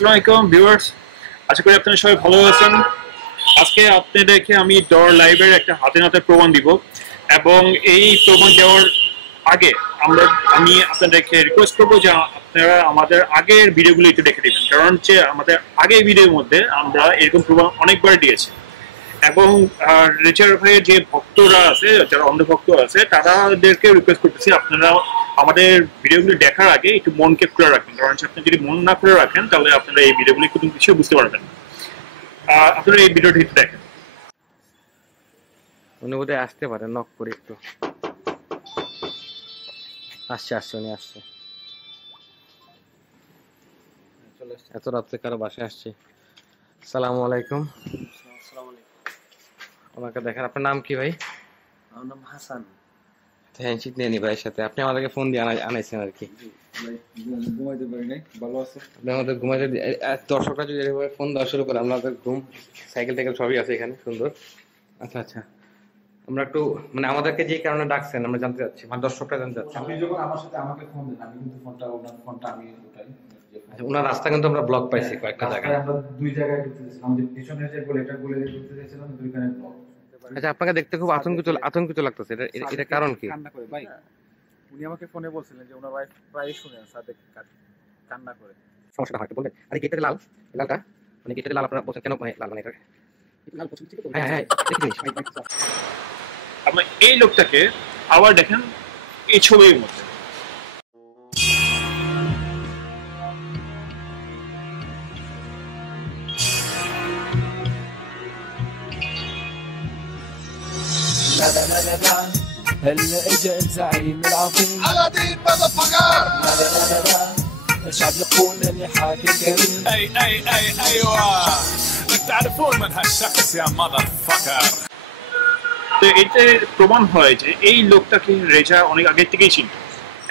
আসসালামু আলাইকুম ভিউয়ার্স, আশা করি আপনারা সবাই ভালো আছেন। আজকে আপনাদেরকে আমি ডর লাইভের একটা হাতে নাতে প্রমাণ দিব এবং এই প্রমাণ দেওয়ার আগে আমি আপনাদেরকে রিকোয়েস্ট করবো যে আপনারা আমাদের আগের ভিডিওগুলো একটু দেখে দিবেন, কারণ যে আমাদের আগের ভিডিওর মধ্যে আমরা এরকম প্রমাণ অনেকবার দিয়েছি এবং রেচার ভাইয়ের যে ভক্তরা আছে, যারা অন্ধভক্ত আছে, তাদেরকে রিকোয়েস্ট করতেছি আপনারা আমাদের ভিডিওগুলি দেখার আগে একটু মনকে খুলে রাখবেন, কারণ আপনি যদি মন না খুলে রাখেন তাহলে আপনারা এই ভিডিওগুলি কোনো কিছু বুঝতে পারবেন। আপনারা এই ভিডিওটি একটু দেখেন। উনি বোধহয় আসতে পারে, নক করি একটু। আসছে উনি আসছে। এত রাত্রে কারো বাসায় আসছে। আসসালামু আলাইকুম। ওনাকে দেখেন। আপনার নাম কি ভাই? আমার নাম হাসান। হ্যান্ডশেক নিয়ে নি ভাইয়ের সাথে। আপনি আমাদেরকে ফোন দিয়ে আনাইছেন আর কি। ঘুমাইতে পারি নাই, ভালো আছে। আপনি আমাদের ঘুমাইতে, দর্শকরা যদি এভাবে ফোন দেওয়া শুরু করে, আমাদের ঘুম, সাইকেল টাইকেল সবই আছে এখানে, সুন্দর। আচ্ছা, আমরা একটু মানে আমাদেরকে যে কারণে ডাকছেন আমরা জানতে চাচ্ছি, মানে দর্শকরা জানতে চাচ্ছি। আপনি যখন আমার সাথে আমাকে ফোন দেন, আমি কিন্তু ওনার ফোনটা আমি উঠাই। ওনার রাস্তা কিন্তু আমরা ব্লক পাইছি কয়েকটা জায়গায়। আমরা দুই জায়গায় ঢুকতে দিয়েছিলাম, আমাদের পিছনের যে গলিটা ঢুকতে দিয়েছিলাম, দুইখানে ব্লক। আচ্ছা, আপনাকে দেখতে খুব আতঙ্কিত লাগতেছে, এটা কারণ কি? কান্না করে ভাই। উনি আমাকে ফোনে বলছিলেন যে ওনার ওয়াইফ প্রায়ই শুনেন সাদেক কান্না করে। সমস্যাটা হয় বলবেন? আরে গেটের লালটা মানে গেটের লাল আপনারা বলছেন কেন লাল, মানে এটা লাল পছন্দ ছিল তো? হ্যাঁ আপনার এই লোকটাকে আবার দেখেন এই ছবির মধ্যে। هلا اجا الزعيم العظيم على دين مذفقر الشعب يقول اني حاكم كريم ايوه تعرفون من هالشخص يا مذفقر। তো এতে প্রমাণ হয় যে এই লোকটাকে রেজা অনেক আগে থেকেই ছিল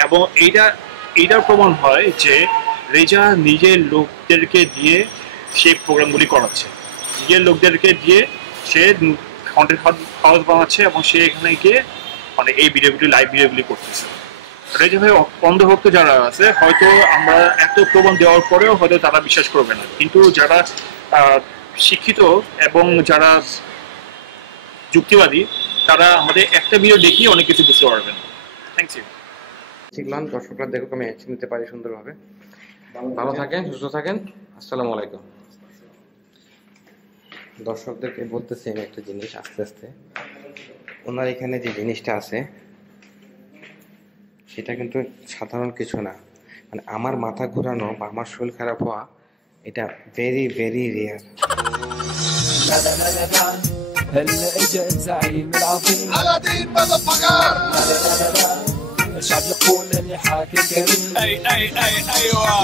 এবং এইটার প্রমাণ হয় যে রেজা নিজের লোকদেরকে দিয়ে সে প্রোগ্রামগুলি করাচ্ছে, নিজের লোকদেরকে দিয়ে সে কন্টেন্ট হাউস বানাচ্ছে এবং সে এখানে গিয়ে মানে এই ভিডিওগুলি, লাইভ ভিডিওগুলি করতেছে। রেজা ভাই অন্ধভক্ত যারা আছে, হয়তো আমরা এত প্রমাণ দেওয়ার পরেও হয়তো তারা বিশ্বাস করবে না, কিন্তু যারা শিক্ষিত এবং যারা যুক্তিবাদী, তারা আমাদের একটা ভিডিও দেখিয়ে অনেক কিছু বুঝতে পারবেন। Thank you. শিখলাম, দর্শকরা দেখুক আমি অ্যাকশন নিতে পারি সুন্দরভাবে। ভালো থাকেন, সুস্থ থাকেন। আসসালামু আলাইকুম। দর্শকদেরকে বলতেছি আমি একটা জিনিস, আস্তে আস্তে ওনার এখানে যে জিনিসটা আছে সেটা কিন্তু সাধারণ কিছু না, মানে আমার মাথা ঘোরানো বা আমার শরীর খারাপ হওয়া এটা ভেরি ভেরি রেয়ার। هلا اجا الزعيم العظيم على دين مذفقر الشعب يقول اني حاكم كريم ايوه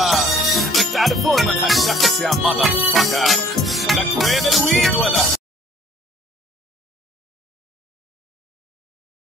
تعرفون من هالشخص يا مذفقر. لك وين الويد ولا